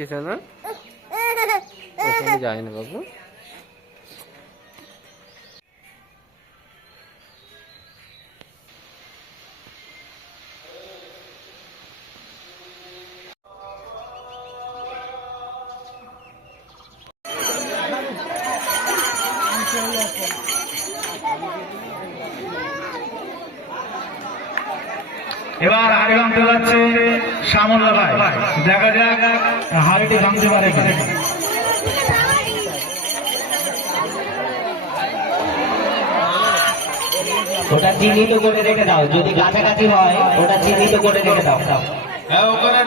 কিছু না, ওখানে যায় না বাবু। এবার হাড়ি ভাঙতে যাচ্ছে শ্যামলা ভাই, দেখা যাক হাড়িটি ভাঙতে পারে কিনা। ওটা চিহ্নিত করে রেখে দাও, যদি কাছাকাছি হয় ওটা চিহ্নিত করে রেখে দাও। ওখানে